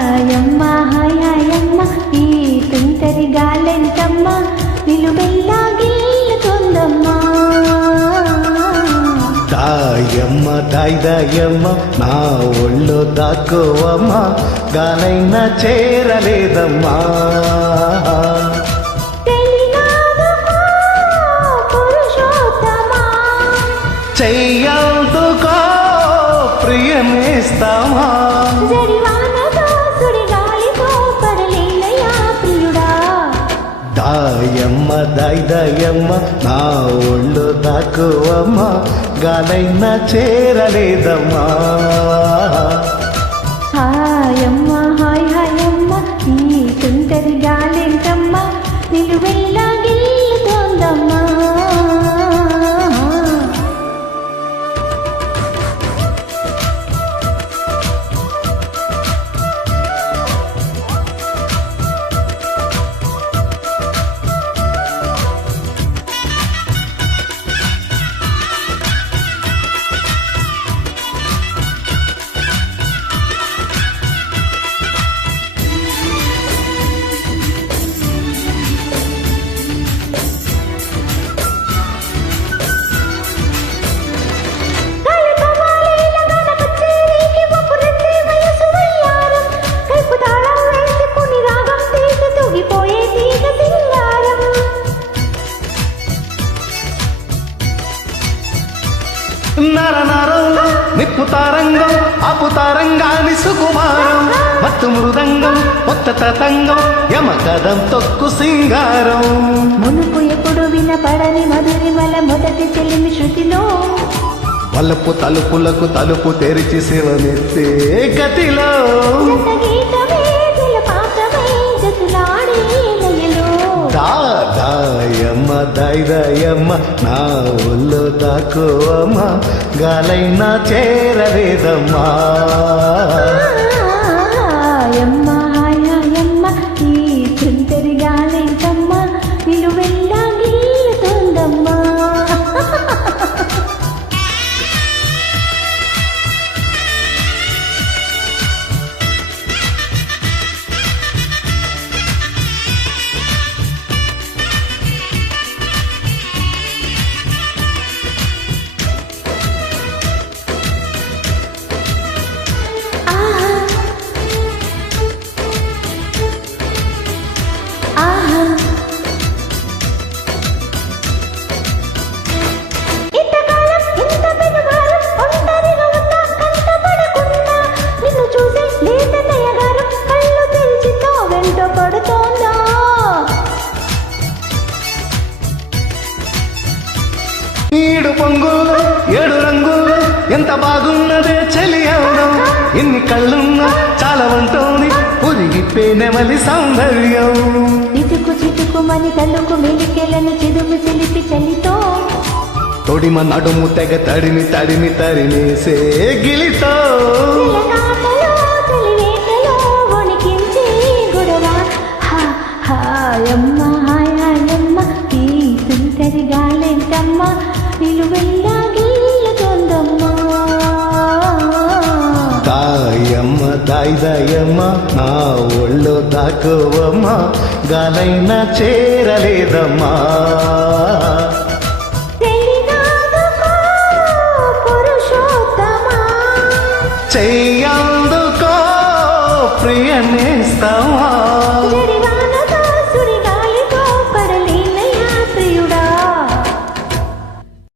హాయమ్మ హాయమ్మ ఈ తుంటరి గాలెంటమ్మ నిలువెల్లా గిల్లుతుందమ్మా దాయమ్మ దాయమ్మ నా ఒళ్ళో దాక్కువమ్మ గాలైనా చేరలేదమ్మా చెయ్యందుకో ప్రియమేస్తామా దాయమ్మ దాయమ్మ నా ఒళ్ళు దాక్కువమ్మ గాలైనా చేరలేదమ్మా హాయమ్మ హాయమ్మ ఈ తుంటరి గాలెంటమ్మ నిలువెల్లా గిల్లుతోందమ్మా నరనరంలో నిప్పు తారంగం అపు తారంగాని సుకుమారం మత్తు మృదంగం కొత్త తతంగం యమకదం తొక్కు సింగారం మునుపు ఎప్పుడు వినపడని మధురిమల మొదటి చెలిమి శృతిలో వలపు తలుపులకు తలుపు తెరిచి శివమెత్తే గతిలో దాయమ్మ దాయమ్మ నా ఒళ్ళు దాక్కువమ్మ గాలైనా చేరలేదమ్మా హాయమ్మ హాయమ్మ ఈ తుంటరి గాలెంటమ్మ నిలువెల్లా గిల్లుతోందమ్మా ఈడు పొంగులు ఏడు రంగులు ఎంత బాగున్నదే చెలి అవునం ఎన్ని కళ్ళున్నా చాలా వంటోని పురిగిప్పే నెమలి సౌందర్యం చిటుకు చిటుకుమని తలుకు మెలికెలను చిదుము చిలిపి చలితో తొడిమ నడుము తెగ తడిమి తడిమి తరిమేసే గిలితో హాయమ్మ హాయమ్మ ఈ తుంటరి గాలెంటమ్మ నిలువెల్లా గిల్లుతోందమ్మా దాయమ్మ దాయమ్మ నా ఒళ్ళు దాక్కువమ్మ గాలైనా చేరలేదమ్మా చెయ్యందుకో ప్రియనేస్తావా